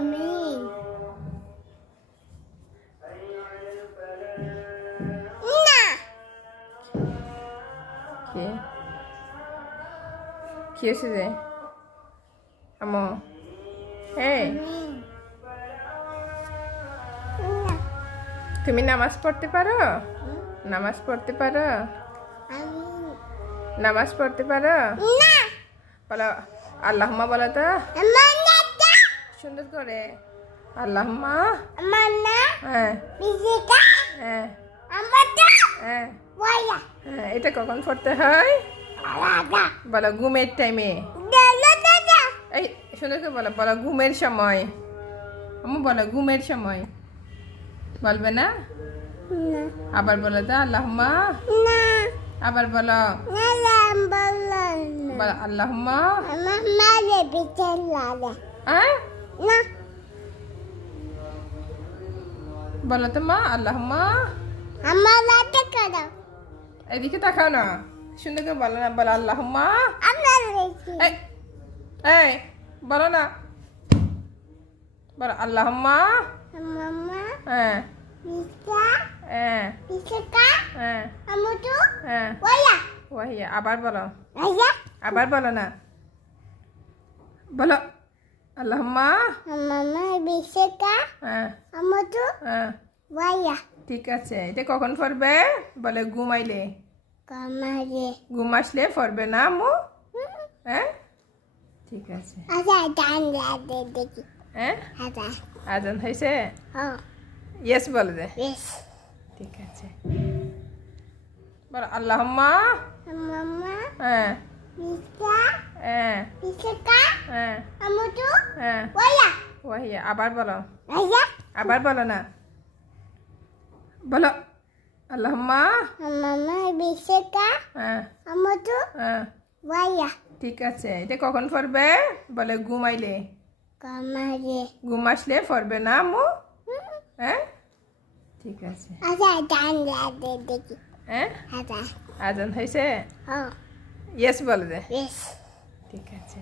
আমিন। না। কি কি হয়েছে যে আমো এই আমিন। না। তুমি নামাজ পড়তে পারো? নামাজ পড়তে পারো? আমিন। নামাজ পড়তে পারো? না। বলো আল্লাহুম্মা বলো তো আমার না। সুন্দর করে আল্লাহুম্মা। আমার না। হ্যাঁ বিজিটা। হ্যাঁ আমার না। হ্যাঁ বলা। হ্যাঁ এটা কখন পড়তে হয়? আলাদা। বলো ঘুমের টাইমে। দাদা দাদা। এই সুন্দর করে বলো বলো ঘুমের সময়। আম্মু বলো ঘুমের সময় বলবে না? না। আবার বলো তো আল্লাহুম্মা। না। আবার বলো না বলা। বলো আল্লাহুম্মা। আমার মালে বিচের লাগে। হ্যাঁ না। বলো তো মা আল্লাহুম্মা। আমার লাতে করো। এদিকে তাকাও না, সুন্দর করে বলো না, বলো আল্লাহুম্মা। আমার লেছি। এই এই বলো না, বলো আল্লাহুম্মা। মামা হ্যাঁ বিচা হ্যাঁ বিচকা হ্যাঁ আমুতু হ্যাঁ ওয়া ওয়াহিয়া আবার বলো, আয়া আবার বলো না, বলো আল্লাহুম্মা। মামা বিচকা হ্যাঁ আমুতু হ্যাঁ ওয়া ঠিক আছে। এটা কখন পড়বে? বলে ঘুমাইলে। কামারে ঘুম আসলে পড়বে না আম্মু? হ্যাঁ ঠিক আছে। আচ্ছা ডান দে দেখি হ্যাঁ আচ্ছা আজান হয়েছে? ও ইয়েস বলে দে। বেশ ঠিক আছে বলো আল্লাহুম্মা। মামা হ্যাঁ বিচা হ্যাঁ বিচকা হ্যাঁ আমুতু হ্যাঁ ওয়া ওয়াহিয়া আবার বলো, আয়া আবার বলো না, বলো আল্লাহুম্মা। মামা বিচকা হ্যাঁ আমুতু হ্যাঁ ওয়া ঠিক আছে। এটা কখন পড়বে? বলে ঘুমাইলে। কামারে ঘুম আসলে পড়বে না আম্মু? হ্যাঁ ঠিক আছে। আচ্ছা ডান দে দেখি হ্যাঁ আচ্ছা আজান হয়েছে? ও ইয়েস বলে দে। বেশ ঠিক আছে।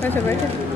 বসো বসো